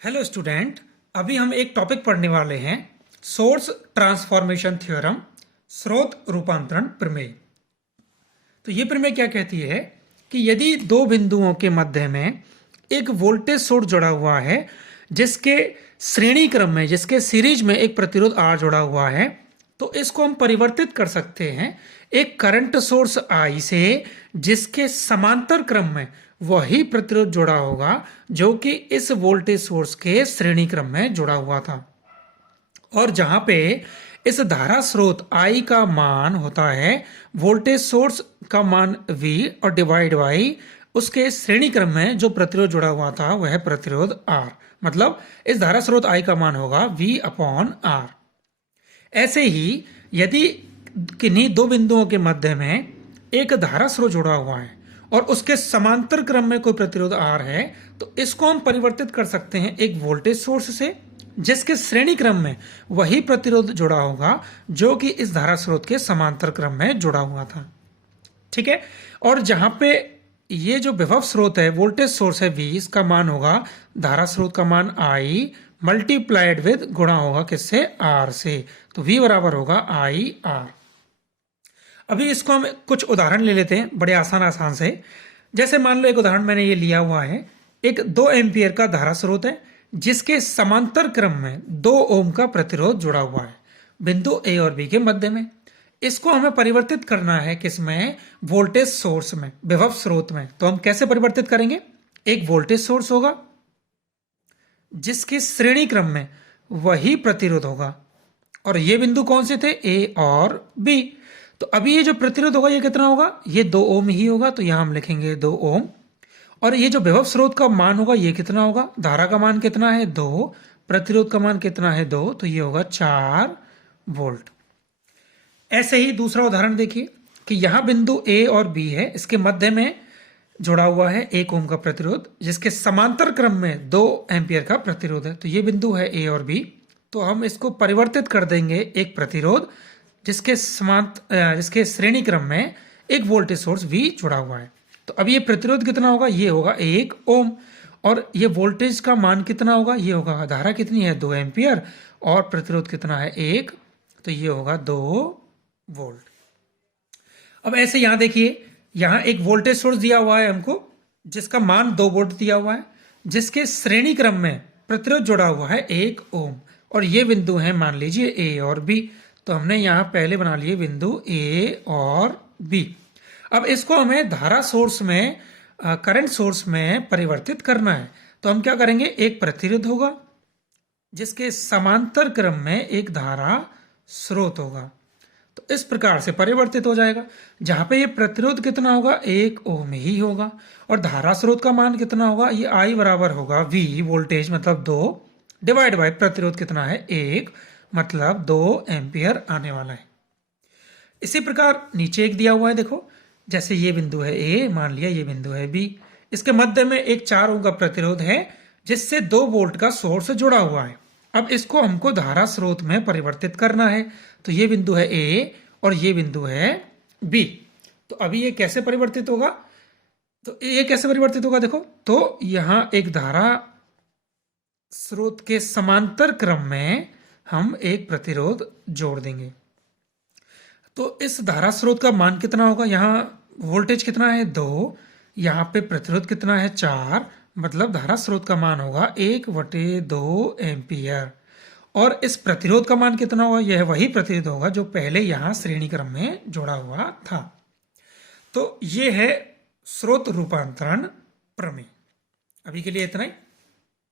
Hello student. अभी हम एक टॉपिक पढ़ने वाले हैं, सोर्स ट्रांसफॉर्मेशन थ्योरम, स्रोत रूपांतरण प्रमेय। तो ये प्रमेय क्या कहती है कि यदि दो बिंदुओं के मध्य में एक वोल्टेज सोर्स जुड़ा हुआ है जिसके श्रेणी क्रम में, जिसके सीरीज में एक प्रतिरोध R जुड़ा हुआ है, तो इसको हम परिवर्तित कर सकते हैं एक करंट सोर्स I से जिसके समांतर क्रम में वही प्रतिरोध जुड़ा होगा जो कि इस वोल्टेज सोर्स के श्रेणी क्रम में जुड़ा हुआ था। और जहां पे इस धारा स्रोत I का मान होता है वोल्टेज सोर्स का मान V और डिवाइड बाई उसके श्रेणी क्रम में जो प्रतिरोध जुड़ा हुआ था वह प्रतिरोध R, मतलब इस धारा स्रोत I का मान होगा V अपॉन R। ऐसे ही यदि किन्हीं दो बिंदुओं के मध्य में एक धारा स्रोत जुड़ा हुआ है और उसके समांतर क्रम में कोई प्रतिरोध R है, तो इसको हम परिवर्तित कर सकते हैं एक वोल्टेज सोर्स से जिसके श्रेणी क्रम में वही प्रतिरोध जुड़ा होगा जो कि इस धारा स्रोत के समांतर क्रम में जुड़ा हुआ था। ठीक है। और जहां पे ये जो विभव स्रोत है, वोल्टेज सोर्स है V, इसका मान होगा धारा स्रोत का मान I मल्टीप्लाइड विद गुणा होगा किससे, R से। तो V बराबर होगा IR। अभी इसको हम कुछ उदाहरण ले लेते हैं बड़े आसान से। जैसे मान लो एक उदाहरण मैंने ये लिया हुआ है, एक 2 एम्पियर का धारा स्रोत है जिसके समांतर क्रम में 2 ओम का प्रतिरोध जुड़ा हुआ है बिंदु A और B के मध्य में। इसको हमें परिवर्तित करना है किसमें, वोल्टेज सोर्स में, विभव स्रोत में। तो हम कैसे परिवर्तित करेंगे, एक वोल्टेज सोर्स होगा जिसके श्रेणी क्रम में वही प्रतिरोध होगा, और ये बिंदु कौन से थे, A और B। तो अभी ये जो प्रतिरोध होगा ये कितना होगा, ये 2 ओम ही होगा, तो यहां हम लिखेंगे 2 ओम। और ये जो विभव स्रोत का मान होगा ये कितना होगा, धारा का मान कितना है 2, प्रतिरोध का मान कितना है 2, तो ये होगा 4 वोल्ट। ऐसे ही दूसरा उदाहरण देखिए कि यहां बिंदु A और B है, इसके मध्य में जुड़ा हुआ है 1 ओम का प्रतिरोध जिसके समांतर क्रम में 2 एम्पियर का प्रतिरोध है। तो ये बिंदु है A और B, तो हम इसको परिवर्तित कर देंगे एक प्रतिरोध जिसके श्रेणी क्रम में एक वोल्टेज सोर्स V जुड़ा हुआ है। तो अब ये प्रतिरोध कितना होगा, ये होगा 1 ओम, और ये वोल्टेज का मान कितना होगा, ये होगा, धारा कितनी है 2 एम्पियर और प्रतिरोध कितना है 1, तो ये होगा 2 वोल्ट। अब ऐसे यहां देखिए, यहां एक वोल्टेज सोर्स दिया हुआ है हमको जिसका मान 2 वोल्ट दिया हुआ है, जिसके श्रेणी क्रम में प्रतिरोध जुड़ा हुआ है 1 ओम, और ये बिंदु है मान लीजिए A और B। तो हमने यहां पहले बना लिए बिंदु A और B। अब इसको हमें धारा सोर्स में, करंट सोर्स में परिवर्तित करना है। तो हम क्या करेंगे, एक प्रतिरोध होगा जिसके समांतर क्रम में एक धारा स्रोत होगा, तो इस प्रकार से परिवर्तित हो जाएगा। जहां पे ये प्रतिरोध कितना होगा, 1 ओम ही होगा, और धारा स्रोत का मान कितना होगा, ये I बराबर होगा V वोल्टेज मतलब 2 डिवाइड बाय प्रतिरोध कितना है 1, मतलब 2 एम्पियर आने वाला है। इसी प्रकार नीचे एक दिया हुआ है, देखो जैसे ये बिंदु है A, मान लिया ये बिंदु है B, इसके मध्य में एक 4 ओम का प्रतिरोध है जिससे 2 वोल्ट का सोर्स जुड़ा हुआ है। अब इसको हमको धारा स्रोत में परिवर्तित करना है। तो ये बिंदु है A और ये बिंदु है B। तो अभी ये कैसे परिवर्तित होगा, तो ये कैसे परिवर्तित होगा, देखो तो यहां एक धारा स्रोत के समांतर क्रम में हम एक प्रतिरोध जोड़ देंगे। तो इस धारा स्रोत का मान कितना होगा, यहाँ वोल्टेज कितना है 2, यहाँ पे प्रतिरोध कितना है 4, मतलब धारा स्रोत का मान होगा 1/2 एम्पियर। और इस प्रतिरोध का मान कितना होगा, यह वही प्रतिरोध होगा जो पहले यहाँ श्रेणी क्रम में जोड़ा हुआ था। तो ये है स्रोत रूपांतरण प्रमेय। अभी के लिए इतना ही।